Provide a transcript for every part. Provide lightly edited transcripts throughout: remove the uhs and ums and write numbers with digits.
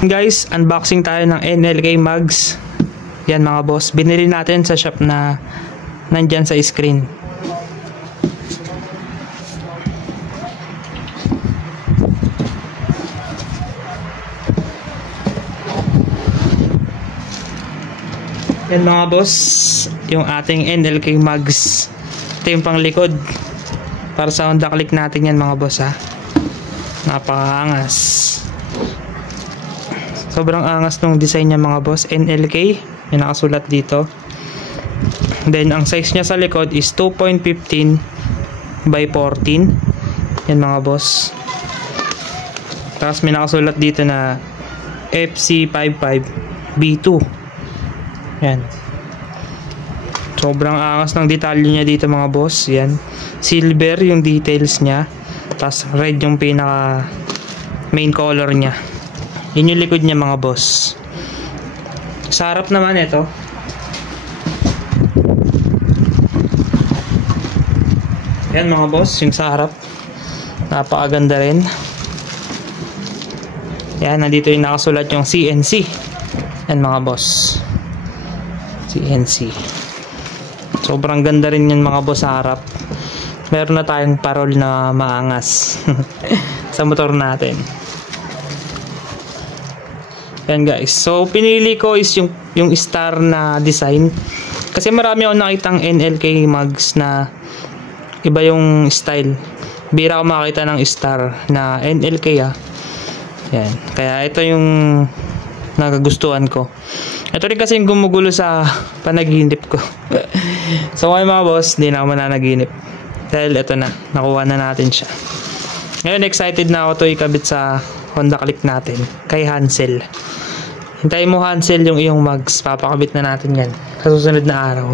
Guys, unboxing tayo ng NLK mugs. Yan mga boss, binili natin sa shop na nandyan sa screen. Yan mga boss, yung ating NLK mugs. Ito yung pang likod para sa Honda Click natin yan mga boss ha. Napakaangas. Sobrang angas ng design niya mga boss. NLK, yung nakasulat dito. Then ang size niya sa likod is 2.15 by 14. Yan mga boss. Tapos may nakasulat dito na FC55 B2. Yan. Sobrang angas ng detalye niya dito mga boss. Yan. Silver yung details niya. Tapos red yung pinaka main color niya. Yun yung likod niya mga boss. Sa harap naman ito. Yan mga boss. Yung sa harap. Napakaganda rin. Yan. Nandito yung nakasulat yung CNC. Yan mga boss. CNC. Sobrang ganda rin yun mga boss sa harap. Meron na tayong parol na maangas sa motor natin. Yan guys. So pinili ko is yung star na design. Kasi marami akong nakitang NLK mugs na iba yung style. Bira ako makita ng star na NLK ah. Yan. Kaya ito yung nagagustuhan ko. Ito rin kasi yung gumugulo sa panaginip ko. So ngayon mga boss, hindi na ako mananaginip. Dahil ito na, nakuha na natin siya. Ngayon excited na ako to ikabit sa Honda Click natin. Kay Hansel. Hintayin mo Hansel yung iyong mugs. Papakabit na natin yan sa susunod na araw.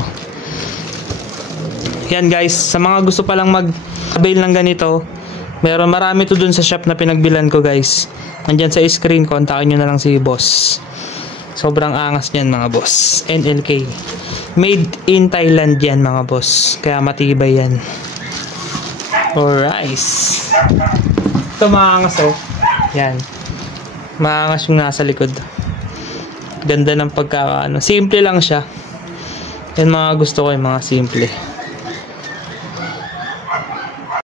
Yan guys, sa mga gusto palang mag-avail ng ganito, marami to dun sa shop na pinagbilan ko guys. Nandyan sa screen, kontakin nyo na lang si boss. Sobrang angas niyan mga boss. NLK. Made in Thailand yan mga boss. Kaya matibay yan. Alright. Ito maangas oh. Yan. Maangas yung nasa likod. Ganda ng pagkakaano. Simple lang siya. Yan mga gusto ko yung mga simple.